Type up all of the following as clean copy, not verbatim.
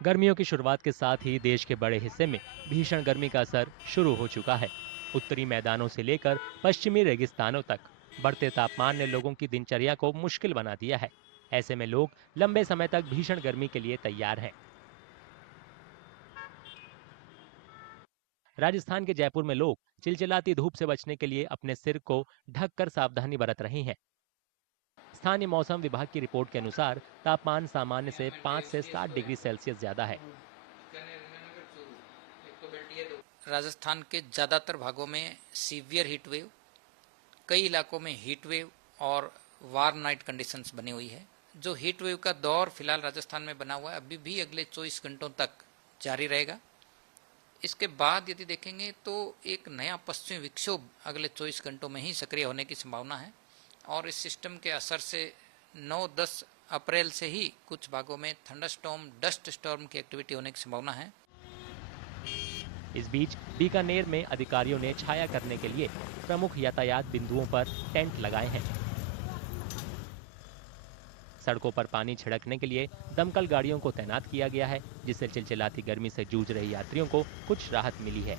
गर्मियों की शुरुआत के साथ ही देश के बड़े हिस्से में भीषण गर्मी का असर शुरू हो चुका है। उत्तरी मैदानों से लेकर पश्चिमी रेगिस्तानों तक बढ़ते तापमान ने लोगों की दिनचर्या को मुश्किल बना दिया है। ऐसे में लोग लंबे समय तक भीषण गर्मी के लिए तैयार हैं। राजस्थान के जयपुर में लोग चिलचिलाती धूप से बचने के लिए अपने सिर को ढककर सावधानी बरत रहे हैं। स्थानीय मौसम विभाग की रिपोर्ट के अनुसार तापमान सामान्य से 5 से 7 डिग्री सेल्सियस ज्यादा है। राजस्थान के ज़्यादातर भागों में सीवियर हीट वेव, कई इलाकों में हीट वेव और वार्म नाइट कंडीशंस बनी हुई है। जो हीट वेव का दौर फिलहाल राजस्थान में बना हुआ है, अभी भी अगले 24 घंटों तक जारी रहेगा। इसके बाद यदि देखेंगे तो एक नया पश्चिमी विक्षोभ अगले 24 घंटों में ही सक्रिय होने की संभावना है और इस सिस्टम के असर से 9-10 अप्रैल से ही कुछ भागों में थंडरस्टॉर्म, डस्ट स्टॉर्म की एक्टिविटी होने की संभावना है। इस बीच बीकानेर में अधिकारियों ने छाया करने के लिए प्रमुख यातायात बिंदुओं पर टेंट लगाए हैं। सड़कों पर पानी छिड़कने के लिए दमकल गाड़ियों को तैनात किया गया है, जिससे चिलचिलाती गर्मी से जूझ रहे यात्रियों को कुछ राहत मिली है।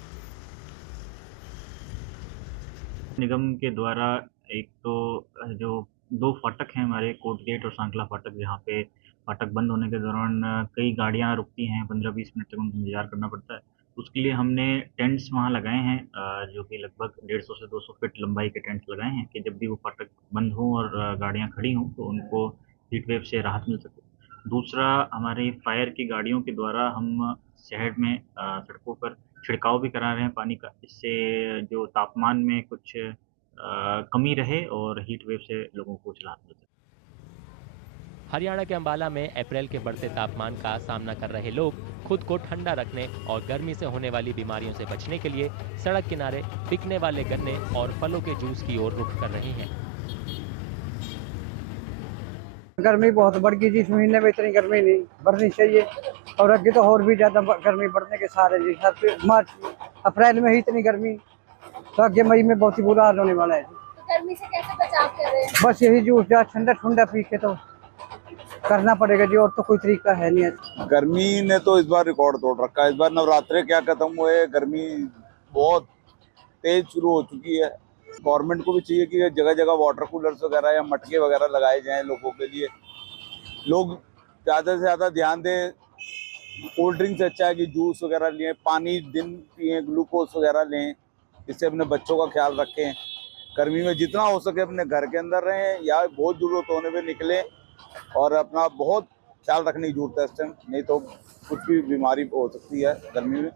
निगम के द्वारा एक तो जो 2 फाटक हैं हमारे कोट गेट और सांखला फाटक, जहाँ पे फाटक बंद होने के दौरान कई गाड़ियाँ रुकती हैं, 15-20 मिनट तक उनको इंतज़ार करना पड़ता है। उसके लिए हमने टेंट्स वहाँ लगाए हैं, जो कि लगभग 150 से 200 फीट लंबाई के टेंट्स लगाए हैं कि जब भी वो फाटक बंद हों और गाड़ियाँ खड़ी हों, तो उनको हीट वेव से राहत मिल सके। दूसरा, हमारी फायर की गाड़ियों के द्वारा हम शहर में सड़कों पर छिड़काव भी करा रहे हैं पानी का, इससे जो तापमान में कुछ कमी रहे और हीट वेव से लोगों को कुछ राहत मिल सके। हरियाणा के अंबाला में अप्रैल के बढ़ते तापमान का सामना कर रहे लोग खुद को ठंडा रखने और गर्मी से होने वाली बीमारियों से बचने के लिए सड़क किनारे बिकने वाले गन्ने और फलों के जूस की ओर रुख कर रहे हैं। गर्मी बहुत बढ़ गई जी, इस महीने में इतनी गर्मी नहीं बढ़नी चाहिए और आगे तो और भी ज्यादा गर्मी बढ़ने के सारे जी। मार्च अप्रैल में ही इतनी गर्मी, तो आगे मई में बहुत ही बुरा हाल होने वाला है। तो गर्मी से कैसे बचाव कर रहे हैं? बस यही जूस या ठंडा ठंडा पी के तो करना पड़ेगा जी, और तो कोई तरीका है नहीं है। गर्मी ने तो इस बार रिकॉर्ड तोड़ रखा है। इस बार नवरात्रे क्या खत्म हुए, गर्मी बहुत तेज शुरू हो चुकी है। गवर्नमेंट को भी चाहिए कि जगह जगह वाटर कूलर्स वगैरह या मटके वगैरह लगाए जाएं लोगों के लिए। लोग ज़्यादा से ज़्यादा ध्यान दें। कोल्ड ड्रिंक से अच्छा है कि जूस वगैरह लें, पानी दिन पिए, ग्लूकोज वगैरह लें। इससे अपने बच्चों का ख्याल रखें। गर्मी में जितना हो सके अपने घर के अंदर रहें या बहुत ज़रूरत होने पे निकलें और अपना बहुत ख्याल रखने की जरूरत है इस टाइम, नहीं तो कुछ भी बीमारी हो सकती है गर्मी में।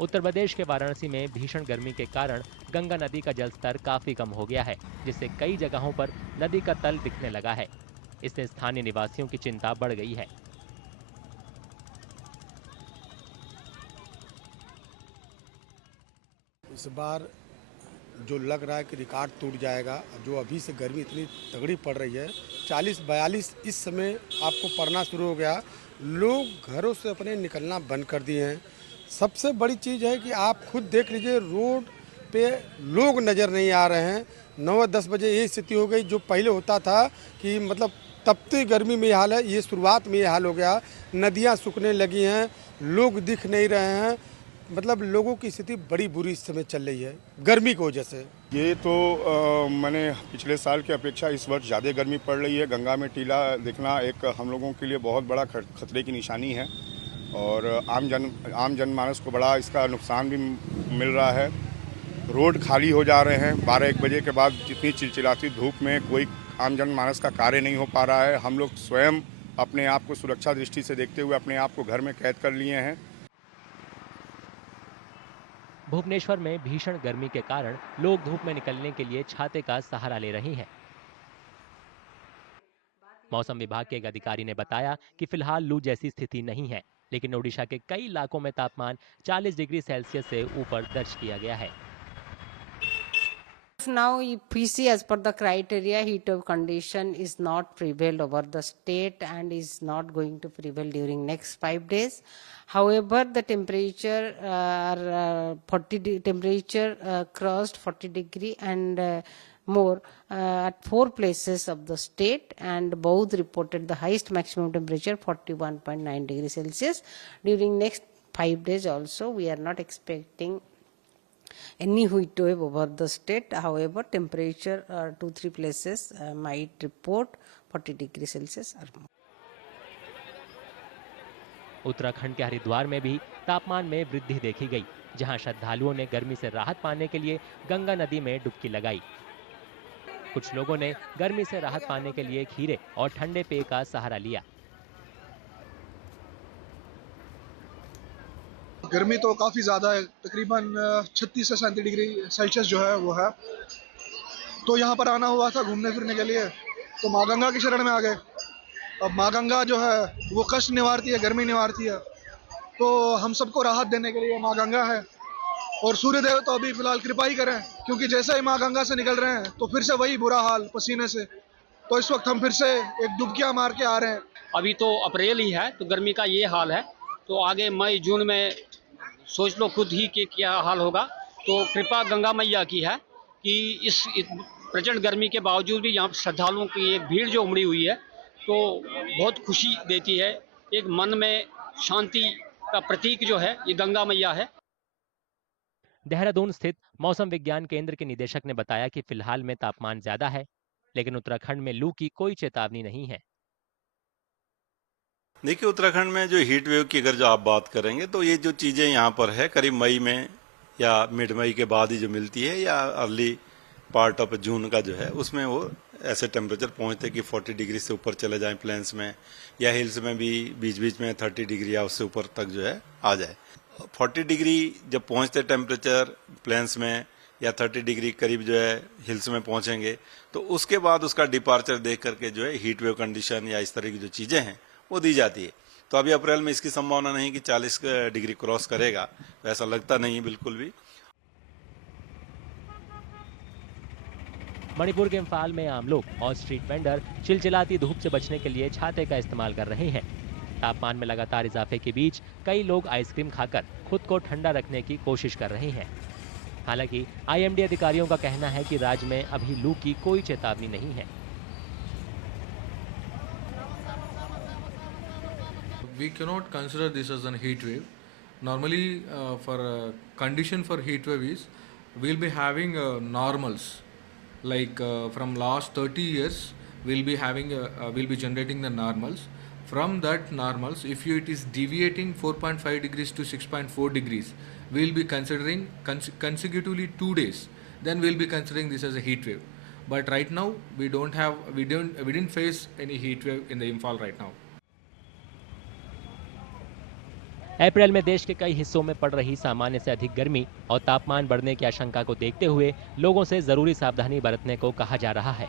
उत्तर प्रदेश के वाराणसी में भीषण गर्मी के कारण गंगा नदी का जलस्तर काफी कम हो गया है, जिससे कई जगहों पर नदी का तल दिखने लगा है। इससे स्थानीय निवासियों की चिंता बढ़ गई है। इस बार जो लग रहा है कि रिकॉर्ड टूट जाएगा, जो अभी से गर्मी इतनी तगड़ी पड़ रही है, 40-42 इस समय आपको पड़ना शुरू हो गया। लोग घरों से अपने निकलना बंद कर दिए हैं। सबसे बड़ी चीज़ है कि आप खुद देख लीजिए, रोड पे लोग नज़र नहीं आ रहे हैं। 9-10 बजे ये स्थिति हो गई। जो पहले होता था कि मतलब तपती गर्मी में ये हाल है, ये शुरुआत में ये हाल हो गया। नदियाँ सूखने लगी हैं, लोग दिख नहीं रहे हैं। मतलब लोगों की स्थिति बड़ी बुरी इस समय चल रही है गर्मी की वजह से। ये तो मैंने पिछले साल की अपेक्षा इस वर्ष ज़्यादा गर्मी पड़ रही है। गंगा में टीला दिखना एक हम लोगों के लिए बहुत बड़ा खतरे की निशानी है और आम जनमानस को बड़ा इसका नुकसान भी मिल रहा है। रोड खाली हो जा रहे हैं। 12-1 बजे के बाद जितनी चिलचिलाती धूप में कोई आम जनमानस का कार्य नहीं हो पा रहा है। हम लोग स्वयं अपने आप को सुरक्षा दृष्टि से देखते हुए अपने आप को घर में कैद कर लिए हैं। भुवनेश्वर में भीषण गर्मी के कारण लोग धूप में निकलने के लिए छाते का सहारा ले रहे हैं। मौसम विभाग के एक अधिकारी ने बताया कि फिलहाल लू जैसी स्थिति नहीं है, लेकिन ओडिशा के कई इलाकों में तापमान 40 डिग्री सेल्सियस से ऊपर दर्ज किया गया है। Now, if we see as per the criteria, heat wave condition is not prevailed over the state and is not going to prevail during next 5 days. However, the temperature temperature crossed 40 degree and more at 4 places of the state, and both reported the highest maximum temperature 41.9 degrees Celsius. During next 5 days also we are not expecting any heat wave over the state. However, temperature 2-3 places might report 40 degrees Celsius or more. Uttarakhand के हरिद्वार में भी तापमान में वृद्धि देखी गई, जहां श्रद्धालुओं ने गर्मी से राहत पाने के लिए गंगा नदी में डुबकी लगाई। कुछ लोगों ने गर्मी से राहत पाने के लिए खीरे और ठंडे पेय का सहारा लिया। गर्मी तो काफ़ी ज़्यादा है, तकरीबन 36 से 37 डिग्री सेल्सियस जो है वो है। तो यहाँ पर आना हुआ था घूमने फिरने के लिए, तो माँ गंगा की शरण में आ गए। अब माँ गंगा जो है वो कष्ट निवारती है, गर्मी निवारती है, तो हम सबको राहत देने के लिए माँ गंगा है। और सूर्यदेव तो अभी फिलहाल कृपा ही करें, क्योंकि जैसे ही माँ गंगा से निकल रहे हैं तो फिर से वही बुरा हाल पसीने से। तो इस वक्त हम फिर से एक डुबकियाँ मार के आ रहे हैं। अभी तो अप्रैल ही है तो गर्मी का ये हाल है, तो आगे मई जून में सोच लो खुद ही कि क्या हाल होगा। तो कृपा गंगा मैया की है कि इस प्रचंड गर्मी के बावजूद भी यहाँ श्रद्धालुओं की एक भीड़ जो उमड़ी हुई है, तो बहुत खुशी देती है। एक मन में शांति का प्रतीक जो है ये गंगा मैया है। देहरादून स्थित मौसम विज्ञान केंद्र के निदेशक ने बताया कि फिलहाल में तापमान ज्यादा है, लेकिन उत्तराखंड में लू की कोई चेतावनी नहीं है। देखिए, उत्तराखंड में जो हीट वेव की अगर जो आप बात करेंगे तो ये जो चीज़ें यहाँ पर है करीब मई में या मिड मई के बाद ही जो मिलती है, या अर्ली पार्ट ऑफ जून का जो है उसमें वो ऐसे टेम्परेचर पहुँचते कि 40 डिग्री से ऊपर चले जाएं प्लेन्स में, या हिल्स में भी बीच बीच में 30 डिग्री या उससे ऊपर तक जो है आ जाए। 40 डिग्री जब पहुँचते टेम्परेचर प्लेन्स में या 30 डिग्री करीब जो है हिल्स में पहुँचेंगे, तो उसके बाद उसका डिपार्चर देख करके जो है हीट वेव कंडीशन या इस तरह की जो चीज़ें हैं वो दी जाती है। तो अभी अप्रैल में इसकी संभावना नहीं कि 40 डिग्री क्रॉस करेगा, ऐसा लगता नहीं बिल्कुल भी। मणिपुर के इम्फाल में आम लोग और स्ट्रीट वेंडर चिलचिलाती धूप से बचने के लिए छाते का इस्तेमाल कर रहे हैं। तापमान में लगातार इजाफे के बीच कई लोग आइसक्रीम खाकर खुद को ठंडा रखने की कोशिश कर रहे हैं। हालांकि आईएमडी अधिकारियों का कहना है कि राज्य में अभी लू की कोई चेतावनी नहीं है। We cannot consider this as a heat wave. Normally, for condition for heat wave is we'll be having normals. Like from last 30 years, we'll be generating the normals. From that normals, if it is deviating 4.5 degrees to 6.4 degrees, we'll be considering consecutively 2 days. Then we'll be considering this as a heat wave. But right now, we didn't face any heat wave in the Imphal right now. अप्रैल में देश के कई हिस्सों में पड़ रही सामान्य से अधिक गर्मी और तापमान बढ़ने की आशंका को देखते हुए लोगों से जरूरी सावधानी बरतने को कहा जा रहा है।